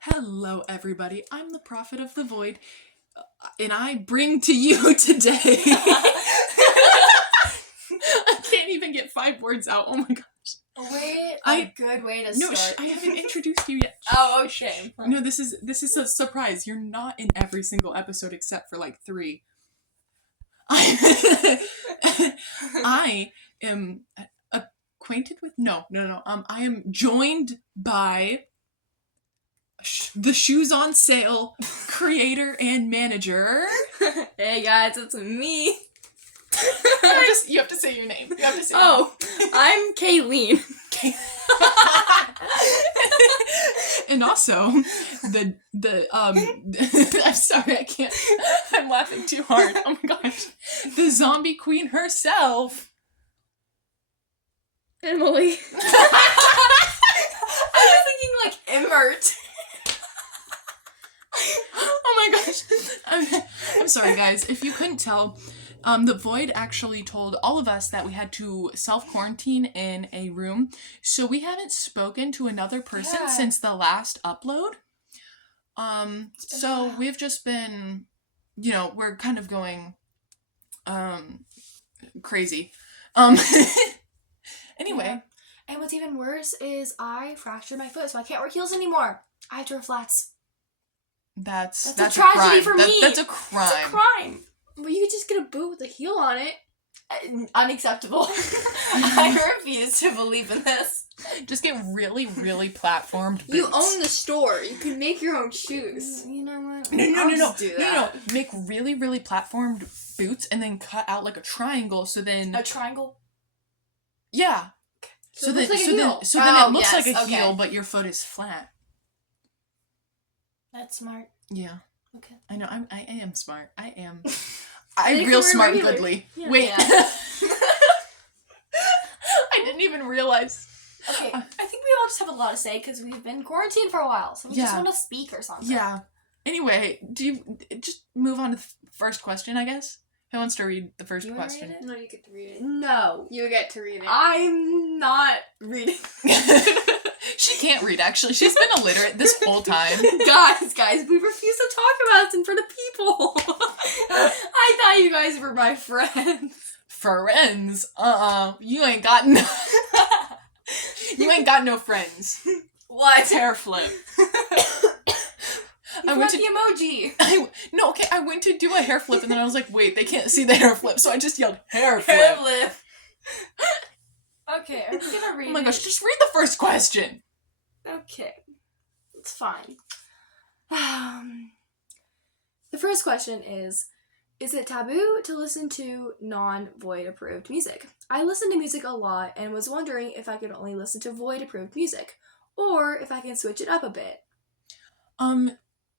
Hello, everybody. I'm the Prophet of the Void, and I bring to you today. I can't even get 5 words out. Oh my gosh. A good way to start. I haven't introduced you yet. Oh, shame. No, this is a surprise. You're not in every single episode except for like 3. I am acquainted with I am joined by the Shoes on Sale creator and manager. Hey guys, it's me. You have to say your name. I'm Kayleen. And also the I'm sorry, I can't. I'm laughing too hard. Oh my gosh. The zombie queen herself. Emily. I was thinking like Emmert. Oh my gosh. I'm sorry, guys. If you couldn't tell, the Void actually told all of us that we had to self-quarantine in a room, so we haven't spoken to another person since the last upload. So we've just been, we're kind of going, crazy. Anyway. Yeah. And what's even worse is I fractured my foot, so I can't wear heels anymore. I have to wear flats. That's a tragedy for me. That's a crime. It's a crime. Well, you could just get a boot with a heel on it. Unacceptable. I refuse to believe in this. Just get really, really platformed boots. You own the store. You can make your own shoes. You know what? No. Make really, really platformed boots and then cut out like a triangle. So then a triangle. Yeah. So then it looks like a heel, but your foot is flat. That's smart. Yeah. Okay. I know. I am smart. I am. I'm real smart and goodly. Yeah. Wait. Yeah. I didn't even realize. Okay. I think we all just have a lot to say because we've been quarantined for a while, so we just want to speak or something. Yeah. Anyway, do you just move on to the first question? I guess. Who wants to read the first question? No, you get to read it. No. You get to read it. I'm not reading. She can't read, actually. She's been illiterate this whole time. Guys, we refuse to talk about this in front of people. I thought you guys were my friends. Friends? You ain't got no... You ain't got no friends. What? Hair flip. I went to the emoji. I went to do a hair flip and then I was like, wait, they can't see the hair flip, so I just yelled hair flip. Hair flip. Okay, I'm gonna read it. Oh my gosh, just read the first question. Okay. It's fine. The first question is it taboo to listen to non-Void approved music? I listen to music a lot and was wondering if I could only listen to Void approved music, or if I can switch it up a bit.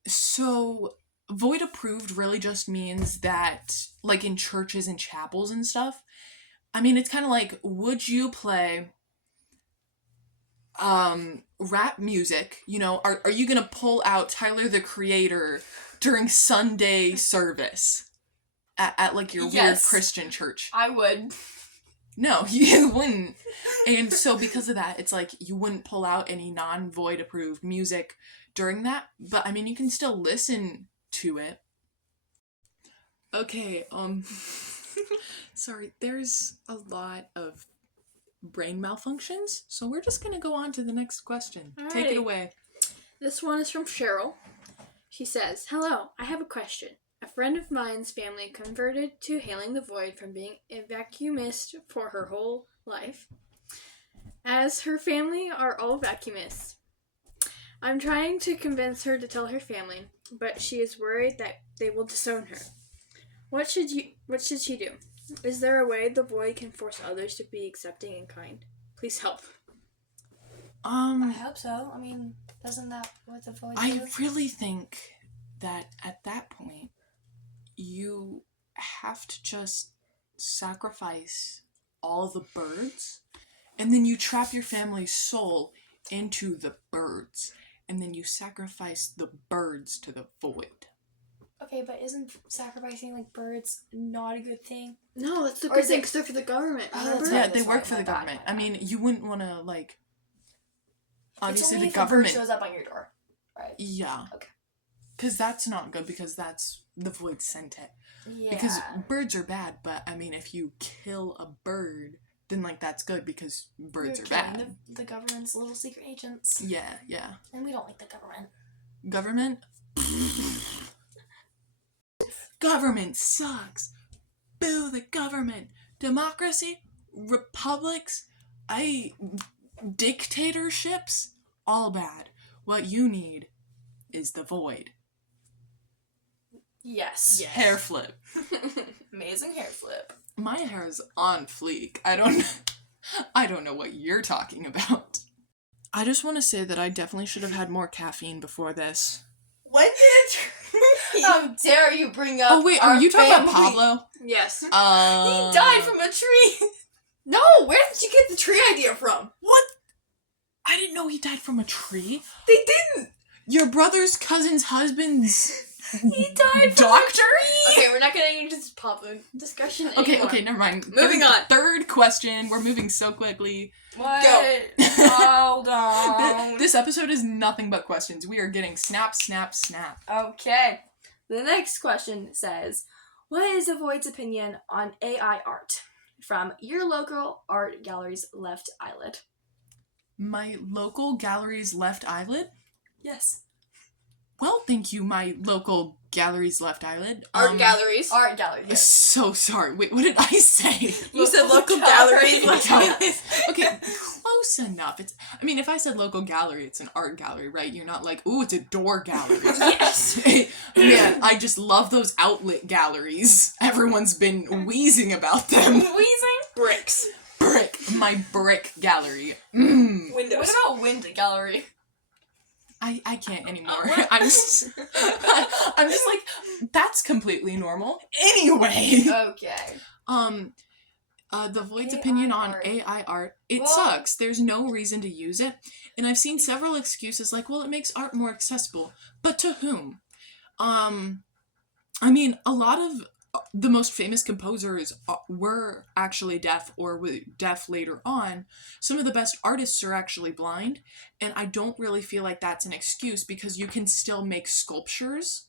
So Void approved really just means that, like in churches and chapels and stuff, I mean, it's kind of like, would you play rap music? Are you gonna pull out Tyler the Creator during Sunday service at like your weird Christian church? I would. No, you wouldn't. And so because of that, it's like you wouldn't pull out any non-Void approved music during that, but I mean, you can still listen to it. Okay, sorry, there's a lot of brain malfunctions, so we're just gonna go on to the next question. Alrighty. Take it away. This one is from Cheryl. She says, "Hello, I have a question. A friend of mine's family converted to Hailing the Void from being a vacuumist for her whole life, as her family are all vacuumists. I'm trying to convince her to tell her family, but she is worried that they will disown her. What should she do? Is there a way the Void can force others to be accepting and kind? Please help." I hope so. I mean, isn't that what the Void I do? really think that at that point, you have to just sacrifice all the birds, and then you trap your family's soul into the birds, and then you sacrifice the birds to the Void. Okay, but isn't sacrificing like birds not a good thing? No, that's the Or good is thing it- because they're for the government. Oh, Remember? that's Yeah, right, they work right, for my the bad, government. my I bad. mean, you wouldn't want to, like... Obviously, it's only the if a bird government... shows up on your door, right? Yeah. Okay. Because that's not good, because that's the void sent it. Yeah. Because birds are bad, but I mean, if you kill a bird, then like that's good because birds You're are killing bad. the government's little secret agents. Yeah, yeah. And we don't like the government. Government? Government sucks. Boo the government. Democracy? Republics? Dictatorships? All bad. What you need is the void. Yes. Hair flip. Amazing hair flip. My hair is on fleek. I don't know what you're talking about. I just want to say that I definitely should have had more caffeine before this. When did How dare you bring up Oh wait, our are you talking about family? Pablo? Yes. He died from a tree. No, where did you get the tree idea from? What? I didn't know he died from a tree. They didn't. Your brother's cousin's husband's He died from doctor? a tree. Okay, we're not getting into this Pablo discussion anymore. Okay, never mind. Moving on. Third question. We're moving so quickly. What? Go. Hold on. This episode is nothing but questions. We are getting snap, snap, snap. Okay. The next question says, what is the Void's opinion on AI art? From your local art gallery's left eyelid. My local gallery's left eyelid? Yes. Well, thank you, my local gallery's left eyelid. Art galleries. Art gallery. Yes. So sorry. Wait, what did I say? You said local gallery. galleries. Okay, close enough. I mean, if I said local gallery, it's an art gallery, right? You're not like, ooh, it's a door gallery. Yes. Man, I just love those outlet galleries. Everyone's been wheezing about them. Wheezing? Bricks. My brick gallery. Mm. Windows. What about wind gallery? I can't anymore. What? I'm just like, that's completely normal. Anyway. Okay. The Void's AI opinion on art. AI art, it Well- sucks. There's no reason to use it. And I've seen several excuses like, well, it makes art more accessible. But to whom? I mean, a lot of the most famous composers were actually deaf or were deaf later on. Some of the best artists are actually blind. And I don't really feel like that's an excuse because you can still make sculptures.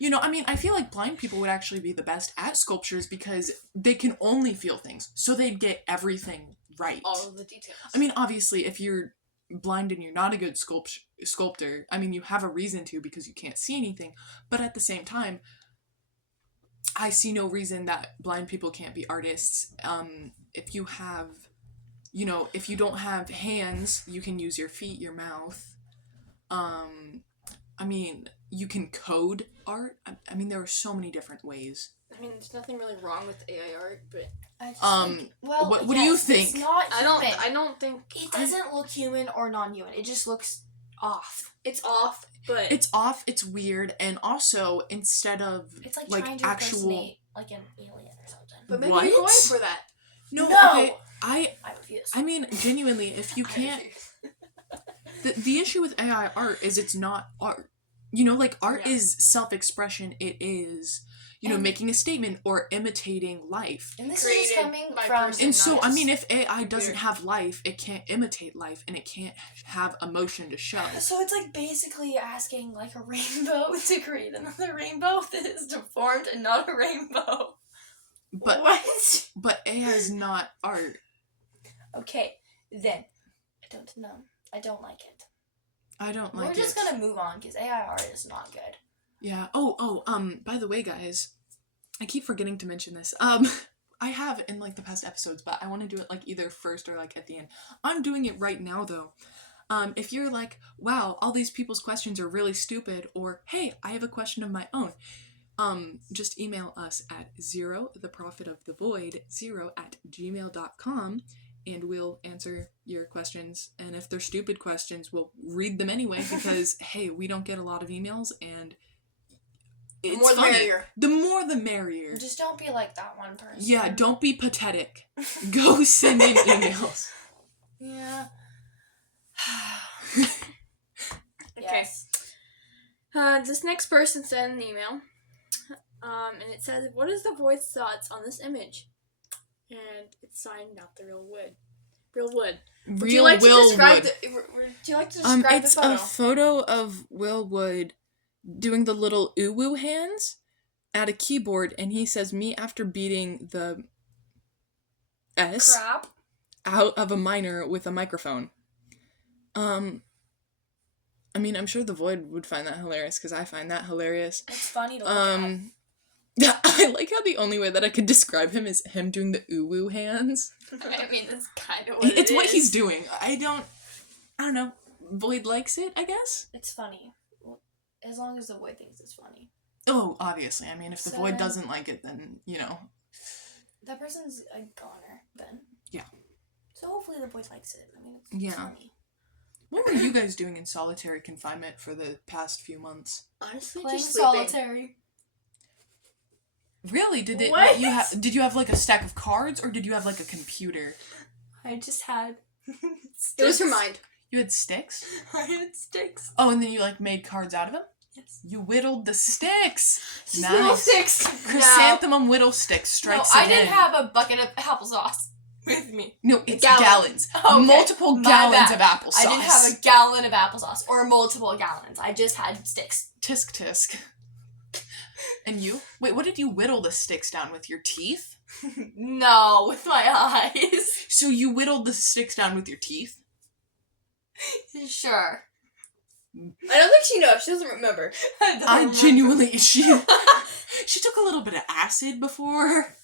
You know, I mean, I feel like blind people would actually be the best at sculptures because they can only feel things. So they'd get everything right. All of the details. I mean, obviously, if you're blind and you're not a good sculptor, I mean, you have a reason to because you can't see anything. But at the same time, I see no reason that blind people can't be artists. If you have, if you don't have hands, you can use your feet, your mouth. I mean, you can code art. I mean, there are so many different ways. I mean, there's nothing really wrong with AI art, but I just Um, well, what do you yes, think? It's not I human. don't think It doesn't look human or non-human. It just looks off. it's off, but It's off, it's weird, and also, instead of, It's like, like, trying to actual... impersonate like an alien or something. but maybe What? you're going for that. No, No! okay, I refuse. I mean, genuinely, if you I can't... refuse. The issue with AI art is it's not art. You know, like, art Yeah. is self-expression. It is, And- making a statement or imitating life. And this Created is coming by from. person. And so, not I as mean, if AI doesn't weird. have life, it can't imitate life, and it can't have emotion to show. So it's like basically asking like a rainbow to create another rainbow that is deformed and not a rainbow. But What? but AI is not art. Okay, then I don't know. I don't like it. I don't like We're it. just gonna move on because AI art is not good. Yeah. By the way, guys, I keep forgetting to mention this. I have in like the past episodes, but I want to do it like either first or like at the end. I'm doing it right now though. If you're like, wow, all these people's questions are really stupid, or hey, I have a question of my own, just email us at zerotheprofitofthevoid0@gmail.com and we'll answer your questions. And if they're stupid questions, we'll read them anyway because hey, we don't get a lot of emails and it's more the funny. merrier. The more the merrier. Just don't be like that one person. Yeah, don't be pathetic. Go send in emails. Yeah. Okay. Yes. This next person sent an email, and it says, "What is the Void's thoughts on this image?" And it's signed "Not the Real Wood." Real wood. Real Would you like Will to describe Wood. Would you like to describe It's the photo? a photo of Will Wood doing the little woo hands at a keyboard, and he says, "Me after beating the S Crap. out of a minor with a microphone." I mean, I'm sure the Void would find that hilarious because I find that hilarious. It's funny to look at. Yeah, I like how the only way that I could describe him is him doing the woo hands. I mean, that's kind of what It's what is. he's doing. I don't know. Void likes it, I guess. It's funny. Well, as long as the Void thinks it's funny. Oh, obviously. I mean, if the So Void then- doesn't like it, then, That person's a goner, then. Yeah. So hopefully the Void likes it. I mean, it's Yeah. funny. What were you guys doing in solitary confinement for the past few months? Honestly, Playing just sleeping. solitary. Really? Did it? What? Did you have like a stack of cards, or did you have like a computer? I just had. It was her sticks. mind. You had sticks. I had sticks. Oh, and then you like made cards out of them. Yes. You whittled the sticks. Just Nice. little sticks. Chrysanthemum whittle sticks No, strikes I again. didn't have a bucket of applesauce with me. No, it's Gallon. gallons. Okay, Multiple my gallons bad. of applesauce. I didn't have a gallon of applesauce or multiple gallons. I just had sticks. Tisk tisk. And you? Wait, what did you whittle the sticks down with? Your teeth? No, with my eyes. So you whittled the sticks down with your teeth? Sure. I don't think she knows. She doesn't remember. I genuinely she took a little bit of acid before.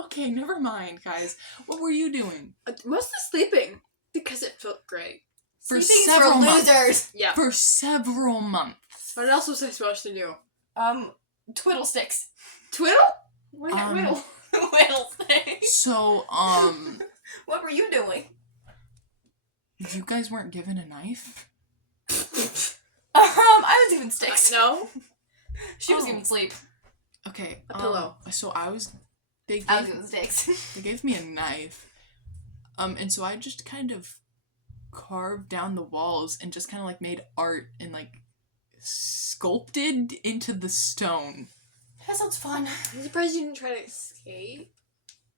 Okay, never mind, guys. What were you doing? Mostly sleeping because it felt great. For Sleeping's several for months. losers. Yeah. For several months. What else was I supposed to do? Twiddle sticks. Twiddle? Why not Um, whittle? Whittle sticks. So, What were you doing? you guys weren't given a knife? I was given sticks. No. She was Oh. given sleep. Okay. A pillow. So they I was gave, given sticks. they gave me a knife. And so I just kind of carved down the walls and just kind of like made art and like sculpted into the stone. That sounds fun. I'm surprised you didn't try to escape.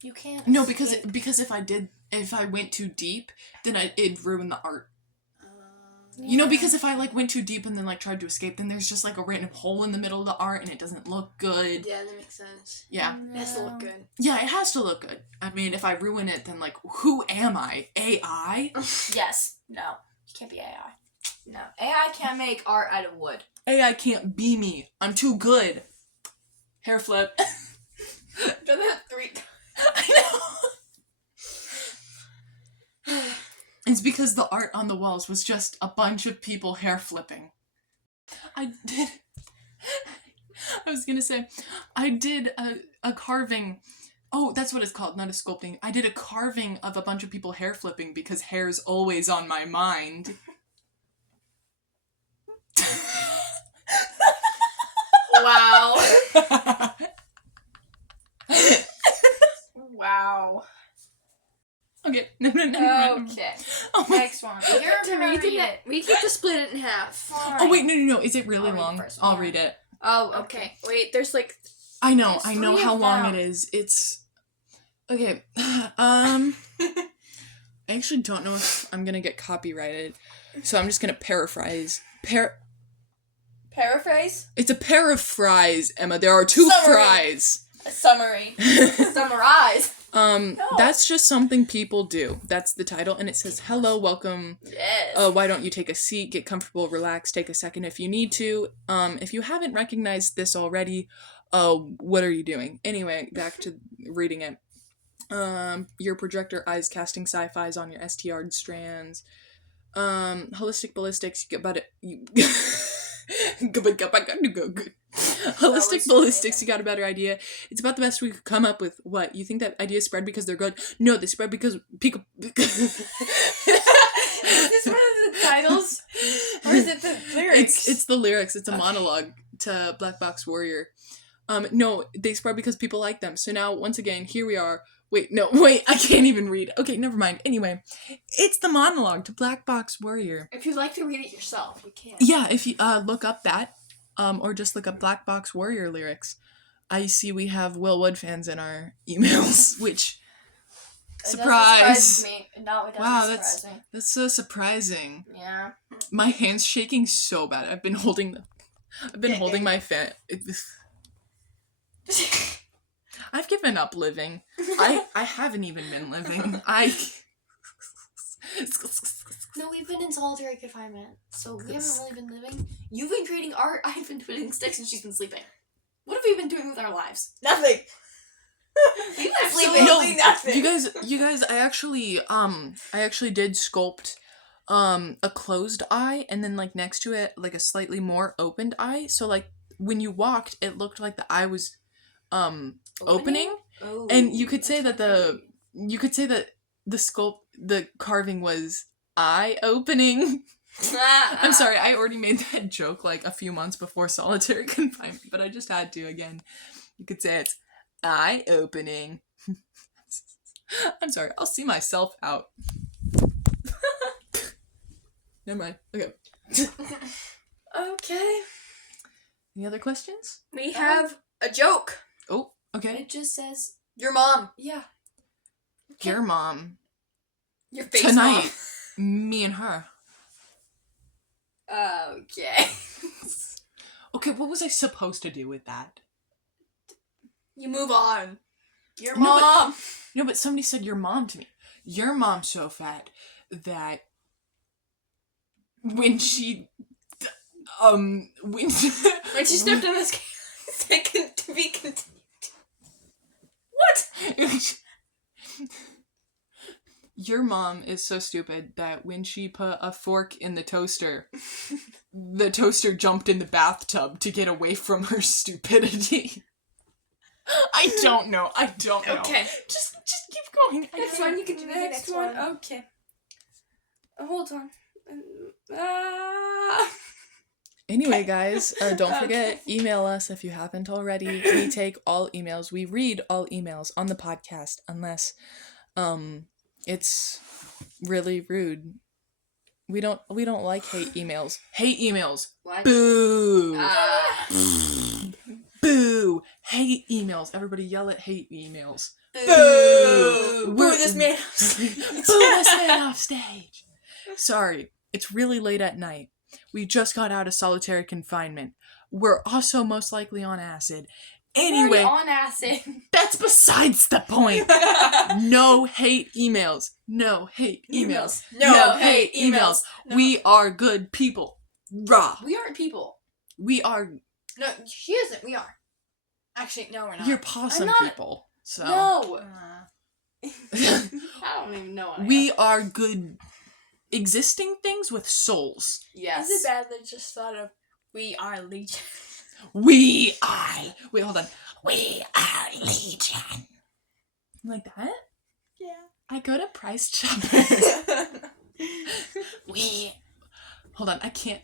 You can't. No, because escape. if I went too deep, then it'd ruin the art. Yeah. You know, because if I like went too deep and then like tried to escape, then there's just like a random hole in the middle of the art and it doesn't look good. Yeah, that makes sense. Yeah. It has to look good. Yeah, it has to look good. I mean, if I ruin it, then like, who am I? AI? Yes. No. You can't be AI. No. AI can't make art out of wood. AI can't be me. I'm too good. Hair flip. I've done that 3 times. I know. It's because the art on the walls was just a bunch of people hair flipping. I was gonna say, I did a carving. Oh, that's what it's called, not a sculpting. I did a carving of a bunch of people hair flipping because hair's always on my mind. Wow. Wow. Okay, no. Okay. Oh, my- Next one. You're gonna read it. We get to split it in half. Fine. oh wait, no. Is it really I'll read long? first. I'll Yeah. read it. Oh, okay. Okay. Wait, there's like. I know There's how three of long them. it is. It's okay. I actually don't know if I'm gonna get copyrighted, so I'm just gonna paraphrase. Paraphrase? It's a paraphrase, Emma. There are two Summary. fries. A summary. Summarize. No. That's just something people do. That's the title, and it says, "Hello, welcome. Yes. Why don't you take a seat, get comfortable, relax, take a second if you need to. If you haven't recognized this already, what are you doing? Anyway, back to reading it. Your projector eyes casting sci-fis on your STR strands. Holistic ballistics, you get about it. Holistic ballistics, you got a better idea. It's about the best we could come up with. What? You think that ideas spread because they're good? No, they spread because people. Is this one of the titles? Or is it the lyrics? It's the lyrics. It's a Okay. monologue to Black Box Warrior. No, they spread because people like them. So now, once again, here we are. Wait, I can't even read. Okay, never mind. Anyway, it's the monologue to Black Box Warrior. If you'd like to read it yourself, you can. Yeah, if you look up that, or just look up Black Box Warrior lyrics. I see we have Will Wood fans in our emails, which Surprise! Me. No, it doesn't Wow, surprise me. That's so surprising. Yeah. My hand's shaking so bad. I've been holding my fan. I've given up living. I haven't even been living. No, we've been in solitary confinement, so we haven't really been living. You've been creating art. I've been putting sticks, and she's been sleeping. What have we been doing with our lives? Nothing. We've been Absolutely sleeping. nothing. You guys, I actually did sculpt a closed eye and then like next to it like a slightly more opened eye. So like when you walked, it looked like the eye was opening. Oh, And you could say that's that the carving was eye opening. I'm sorry, I already made that joke like a few months before solitary confinement, but I just had to again. You could say it's eye opening. I'm sorry, I'll see myself out. Never mind. Okay. Okay. Any other questions? We have a joke. Oh, okay. It just says, Your mom. yeah. Your mom. Your face Tonight, me and her. Mom. Okay. Okay, what was I supposed to do with that? You move on. Your No, but- mom. No, but somebody said your mom to me. Your mom's so fat that when she when When she stepped in this second to be continued. What? Your mom is so stupid that when she put a fork in the toaster jumped in the bathtub to get away from her stupidity. I don't know. Okay. Just keep going. Next one. You can do the next one. Okay. Hold on. Anyway, guys, don't forget, email us if you haven't already. We take all emails. We read all emails on the podcast unless it's really rude. We don't like hate emails. Hate emails. What? Boo. Ah. Boo. Hate emails. Everybody yell at hate emails. Boo! Boo We're- this man. Boo this man off stage. Sorry, it's really late at night. We just got out of solitary confinement. We're also most likely on acid. Anyway, on acid. that's besides the point. No hate emails. No hate emails. No hate emails. No. We are good people. Rah. We aren't people. We are. No, she isn't. We are. Actually, no, we're not. You're possum I'm not- people. So. No. Uh, I don't even know what I We am. are good existing things with souls. Yes. Is it bad that I just thought of We Are Legion? We are. Wait, hold on. We are Legion. Like that? Yeah. I go to Price Chopper. We. Hold on, I can't.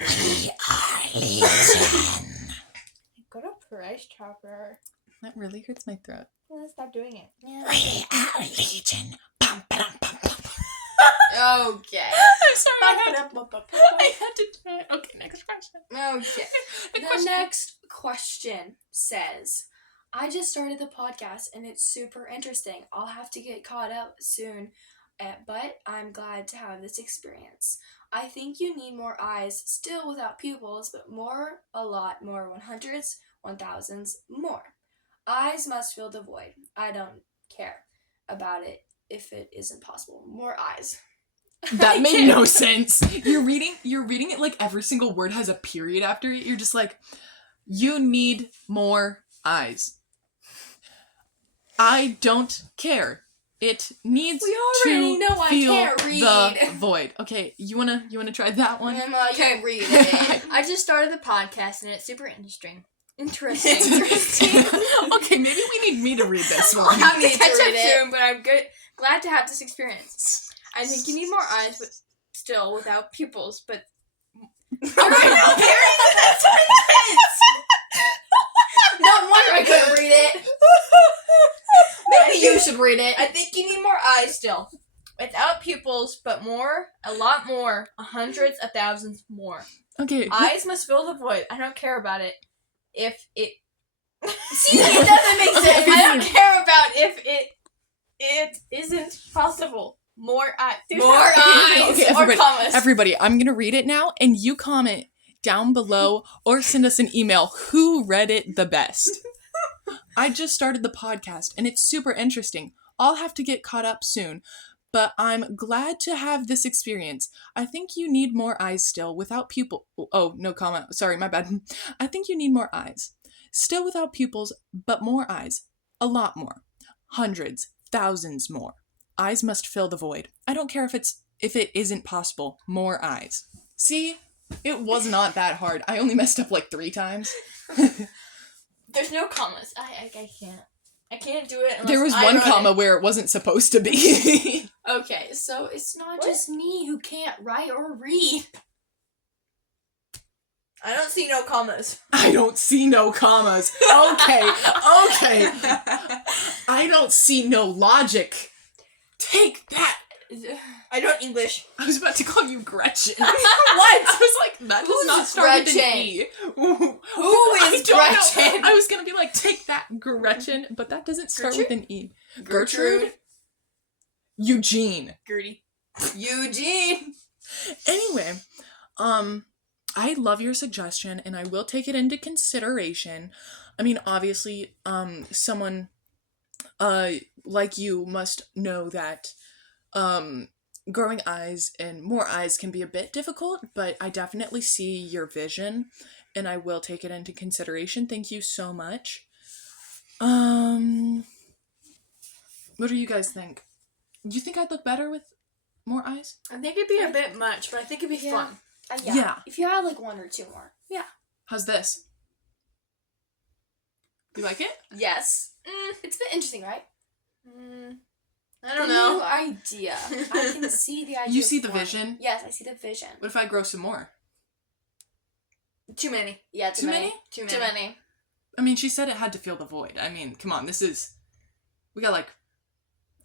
We are Legion. Go to Price Chopper. That really hurts my throat. Well, stop doing it. Yeah. We are Legion. Bum, ba-dum, bum, bum. Okay. I'm sorry, I had to do it. Okay, next question. Okay. The The question- next question says, I just started the podcast and it's super interesting. I'll have to get caught up soon, but I'm glad to have this experience. I think you need more eyes, still without pupils, but more, a lot more, 100s, 1000s, more. Eyes must fill the void. I don't care about it if it isn't possible. More eyes. That made no sense. You're reading it like every single word has a period after it. You're just like, you need more eyes. I don't care. It needs We already to know I feel can't read. the void. Okay, you wanna try that one? Emma, you can read it. I just started the podcast and it's super interesting. Interesting. Okay, maybe we need me to read this I'll one. have to need to catch up read it. soon, but I'm glad to have this experience. I think you need more eyes, but still without pupils. But No wonder I couldn't read it. Maybe you should read it. I think you need more eyes still, without pupils, but more, a lot more, hundreds of thousands more. Okay. Eyes must fill the void. I don't care about it. If it See, it doesn't make sense. I don't care about if it It isn't possible. More eyes. More eyes. Okay, Or everybody, commas. everybody, I'm gonna read it now, and you comment down below or send us an email who read it the best. I just started the podcast, and it's super interesting. I'll have to get caught up soon, but I'm glad to have this experience. I think you need more eyes still, without pupil. Oh, no comma. Sorry, my bad. I think you need more eyes. Still without pupils, but more eyes. A lot more. Hundreds, thousands more. Eyes must fill the void. I don't care if it isn't possible. More eyes. See? It was not that hard. I only messed up like 3 times. There's no commas. I can't. I can't do it unless There was I one wrote comma it. where it wasn't supposed to be. Okay. So it's not What? just me who can't write or read. I don't see no commas. I don't see no commas. Okay. I don't see no logic. Take that. I don't English. I was about to call you Gretchen. What? I was like, that does Who's not start with an Gretchen? E. Who I is don't know. Gretchen? I was gonna be like, take that, Gretchen, but that doesn't start with an E. Gertrude? Eugene. Gertie. Eugene. Anyway, I love your suggestion and I will take it into consideration. I mean, obviously, someone like you must know that growing eyes and more eyes can be a bit difficult, but I definitely see your vision and I will take it into consideration. Thank you so much. What do you guys think? You think I'd look better with more eyes? I think it'd be a bit much, but I think it'd be Yeah. fun. Yeah. If you had like 1 or 2 more. Yeah. How's this? You like it? Yes. It's a bit interesting, right? I don't The know. new idea. I can see the idea. You of see the one. vision? Yes, I see the vision. What if I grow some more? Too many. Yeah, Too many? Too Too many. I mean, she said it had to fill the void. I mean, come on, we got like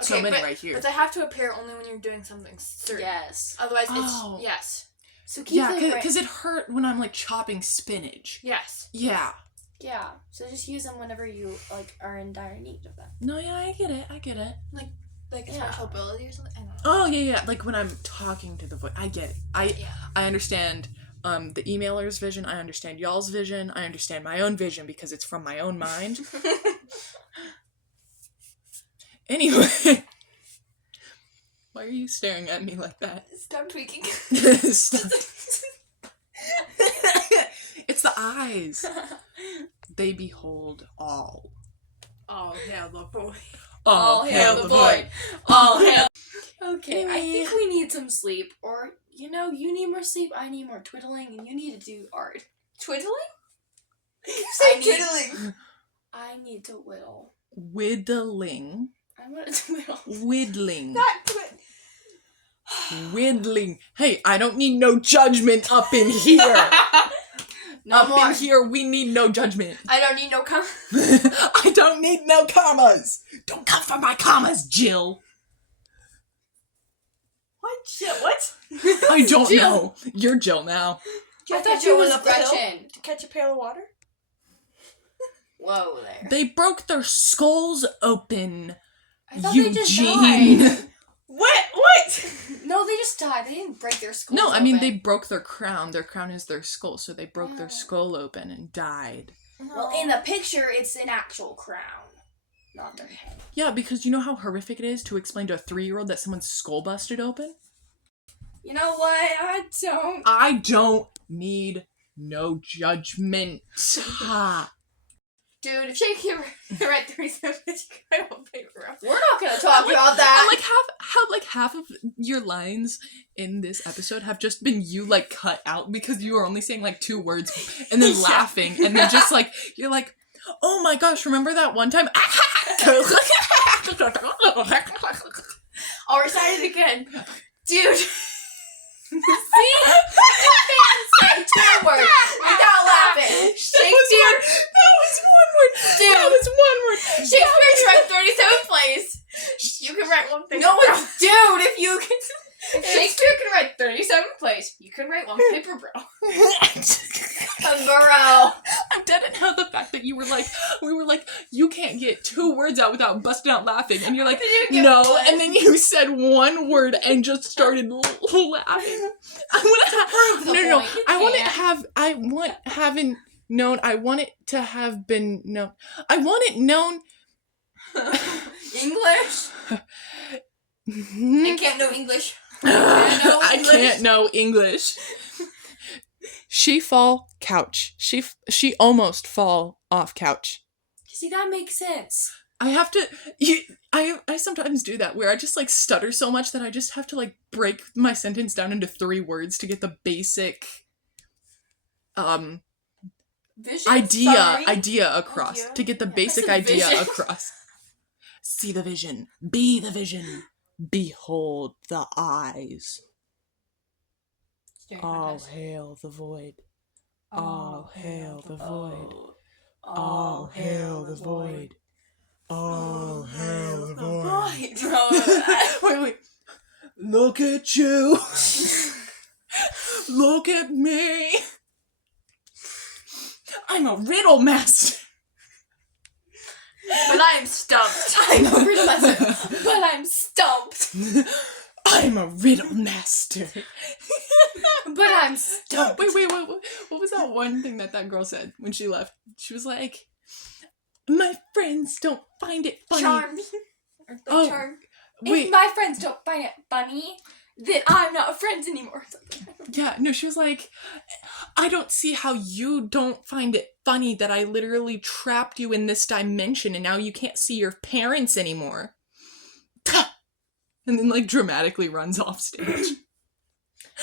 so Okay, many but- right here. But they have to appear only when you're doing something certain. Yes. Otherwise, Oh. it's yes, So keep Yeah, them because it hurt when I'm like chopping spinach. yes. Yeah. Yeah. So just use them whenever you like are in dire need of them. No, yeah, I get it. Like a Yeah. special ability or something. I don't know. Oh, yeah. Like when I'm talking to the void. I get it. Yeah. I understand the emailer's vision. I understand y'all's vision. I understand my own vision because it's from my own mind. Anyway. Why are you staring at me like that? Stop tweaking. Stop. It's the eyes. They behold all. Oh hail the void. All hail the void. All hail. Okay, I think we need some sleep, or you need more sleep. I need more twiddling, and you need to do art. Twiddling? You I say need- twiddling. I need to whittle. Whittling. I want to whittle. Whittling. Not Whittling. Hey, I don't need no judgment up in here. No Up more. in here, we need no judgment. I don't need no I don't need no commas. Don't come for my commas, Jill. What? Shit, what? I don't Jill. know. You're Jill now. I thought you was up the hill Gretchen. to catch a pail of water. Whoa there. They broke their skulls open. I thought they just Eugene. died. What? No, they just died. They didn't break their skulls. No, I mean, they open. broke their crown. Their crown is their skull, so they broke their Oh. skull open and died. Well, in the picture, it's an actual crown, not their head. Yeah, because you know how horrific it is to explain to a 3-year-old that someone's skull busted open? You know what? I don't. I don't need no judgment. Ha. Dude, if Shakespeare read 37 pages, I won't pay for it. We're not gonna talk Like- about that. And half of your lines in this episode have just been you like cut out because you are only saying like 2 words and then Yeah. laughing and then just like you're like, oh my gosh, remember that one time? I'll recite it again. Dude. See? You can't say 2 words without laughing. Shakespeare. That was 1 word. Dude. That was 1 word. Shakespeare tried 37 plays. You can write one paper. No, bro. it's dude. If you can. If Shakespeare can write 37 plays, you can write one paper, bro. Bro. I'm dead at now the fact that we were like, you can't get 2 words out without busting out laughing. And you're like, You get no. one. And then you said 1 word and just started laughing. I want to have, the no. point. You I want it to have been known. I want it known. English? I can't know English. I can't know English. She fall couch. She almost fall off couch. See, that makes sense. I have to. I sometimes do that where I just like stutter so much that I just have to like break my sentence down into 3 words to get the basic Vision? idea across. Idea? To get the Yeah. basic I said idea vision. across. See the vision. Be the vision. Behold the eyes. All hail the void. All hail the void. All hail the void. All hail the void. Wait. Look at you. Look at me. I'm a riddle master. But I'm stumped. I'm a riddle master, but I'm stumped. I'm a riddle master. But I'm stumped. Wait. What was that one thing that girl said when she left? She was like, my friends don't find it funny. Charm. Or the Oh, charm. Wait, If my friends don't find it funny, then I'm not friends anymore. yeah, no, she was like, I don't see how you don't find it funny that I literally trapped you in this dimension and now you can't see your parents anymore. And then, like, dramatically runs off stage.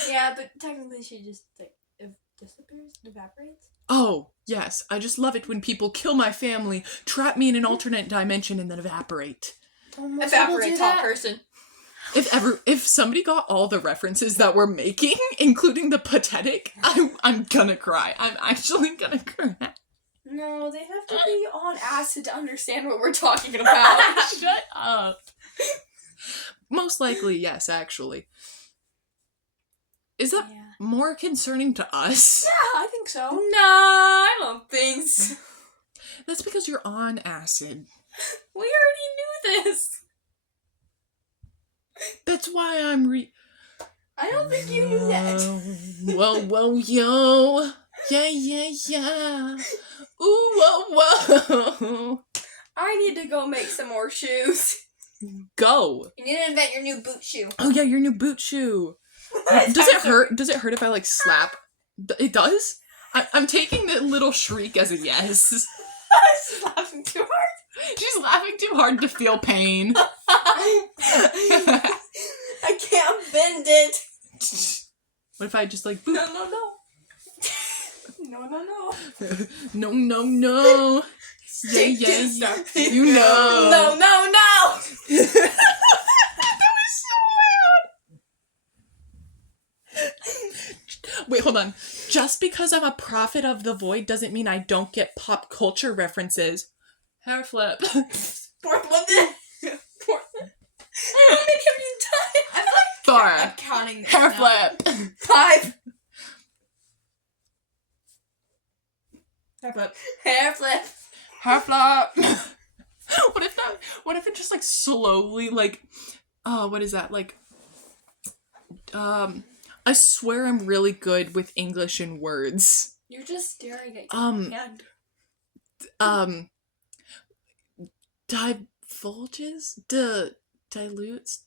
Yeah, but technically she just, like, disappears, evaporates. Oh, yes, I just love it when people kill my family, trap me in an alternate dimension, and then evaporate. Evaporate, tall person. If somebody got all the references that we're making, including the pathetic, I'm gonna cry. I'm actually gonna cry. No, they have to be on acid to understand what we're talking about. Shut up. Most likely, yes, actually. Is that Yeah. more concerning to us? Yeah, I think so. No, I don't think so. That's because you're on acid. We already knew this. That's why I'm I don't think you knew that. Whoa, yo. Yeah. Ooh, whoa. I need to go make some more shoes. Go. You need to invent your new boot shoe. Oh yeah, your new boot shoe. Does it hurt? Does it hurt if I like slap? It does? I'm taking the little shriek as a yes. She's laughing too hard. She's laughing too hard to feel pain. I can't bend it. What if I just like boop? No. No. Yeah. You know. No. That was so loud. Wait, hold on. Just because I'm a prophet of the void doesn't mean I don't get pop culture references. Hair flip. Fourth one then. How many have you done? I feel like I'm 4. counting this Hair now. flip. 5. Hair flip. Hair flip. Hair flip. What if it just like slowly like what is that? Like I swear I'm really good with English and words. You're just staring at your hand. Divulges? Dilutes?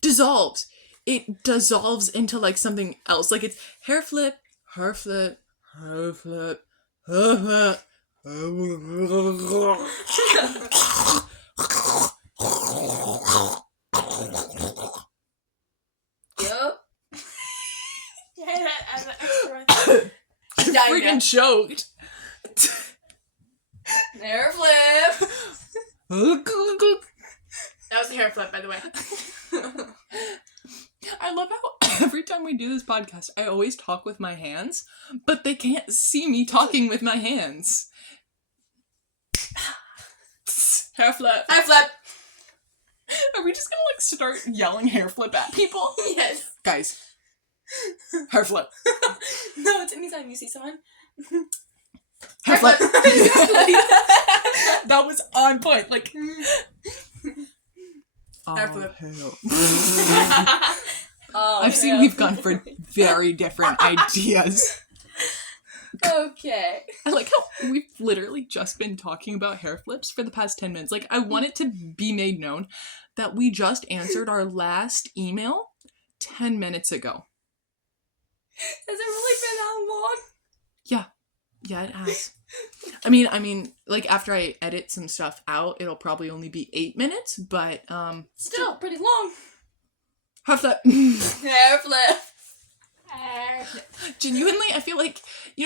Dissolves. It dissolves into like something else. Like it's hair flip, hair flip, hair flip, hair flip. Yup. Yeah, as an extra. I Died freaking now. choked. Hair flip. That was a hair flip, by the way. I love how every time we do this podcast, I always talk with my hands, but they can't see me talking with my hands. Hair flip. Hair flip. Are we just gonna like start yelling hair flip at people? Yes. Guys. Hair flip. No, it's anytime you see someone. Hair flip. That was on point. Like, Hair flip. I've seen we've gone for very different ideas. Okay. I like how we've literally just been talking about hair flips for the past 10 minutes. Like, I want it to be made known that we just answered our last email 10 minutes ago. Has it really been that long? Yeah, it has. I mean, like, after I edit some stuff out, it'll probably only be 8 minutes, but, Still pretty long. half that. Hair flip. Genuinely, I feel like,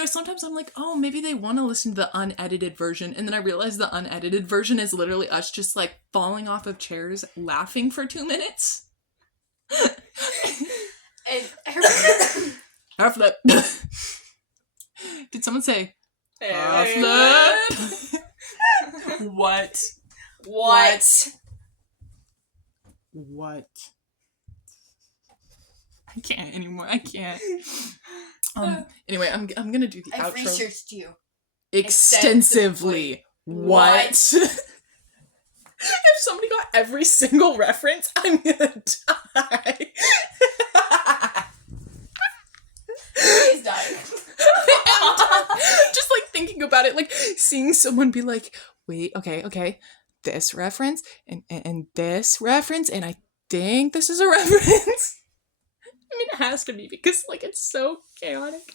sometimes I'm like, oh, maybe they want to listen to the unedited version, and then I realize the unedited version is literally us just, like, falling off of chairs laughing for 2 minutes. And Hair flip. Did someone say hair flip? What? What? I can't anymore. I can't. Anyway, I'm gonna do the I've outro researched you. extensively. What? If somebody got every single reference, I'm gonna die. He's dying. Just like thinking about it, like seeing someone be like, wait, okay, this reference and this reference, and I think this is a reference. I mean, it has to be because like it's so chaotic.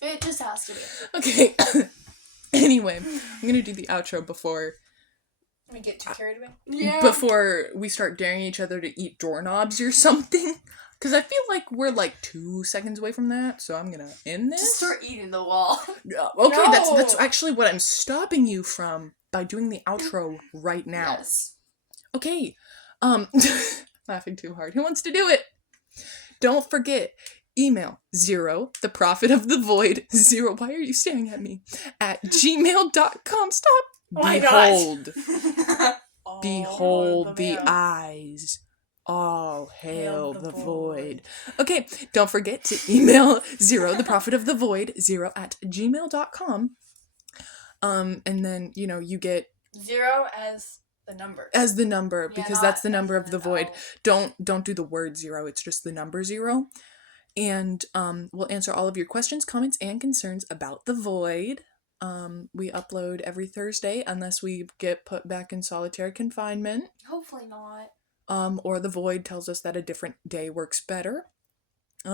It just has to be. Okay. Anyway, I'm gonna do the outro before We get too carried away. before we start daring each other to eat doorknobs or something. Because I feel like we're like 2 seconds away from that, so I'm gonna end this. Just start eating the wall. Okay, No. that's actually what I'm stopping you from by doing the outro right now. Yes. Okay. Laughing too hard. Who wants to do it? Don't forget, email 0, the prophet of the void, 0, why are you staring at me? At gmail.com. Stop. Oh my gosh. Behold the eyes. All hail the void. Okay, don't forget to email 0, the prophet of the void, 0 at gmail.com. And then, you get 0 as the number. as the number, Yeah, because not that's the as number in of the an void. O. Don't do the word 0, it's just the number 0. And we'll answer all of your questions, comments, and concerns about the void. We upload every Thursday unless we get put back in solitary confinement. Hopefully not. Or the void tells us that a different day works better.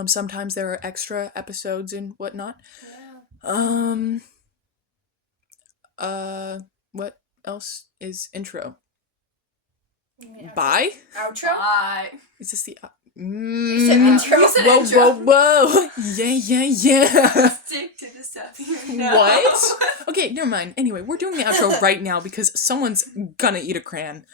Sometimes there are extra episodes and whatnot. Yeah. What else is intro? Yeah. Bye? Outro? Bye. Is this the... You said intro. You said intro. Whoa. Yeah. Stick to the stuff. What? Okay, never mind. Anyway, we're doing the outro right now because someone's gonna eat a crayon.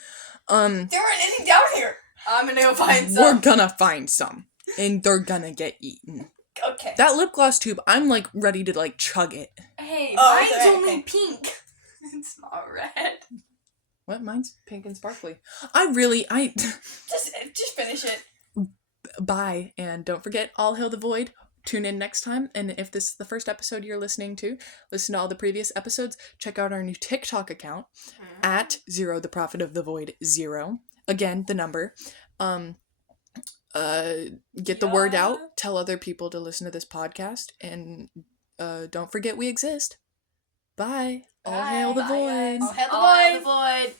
There aren't any down here. I'm gonna go find some. We're gonna find some. And they're gonna get eaten. Okay. That lip gloss tube, I'm like ready to like chug it. Hey, Oh, mine's okay, only okay. pink. It's not red. What? Mine's pink and sparkly. Just finish it. Bye. And don't forget, all hail the void. Tune in next time. And if this is the first episode you're listening to, listen to all the previous episodes. Check out our new TikTok account at 0, the prophet of the void 0. Again, the number. Get the word out. Tell other people to listen to this podcast. And don't forget we exist. Bye. All hail the void. All hail the void.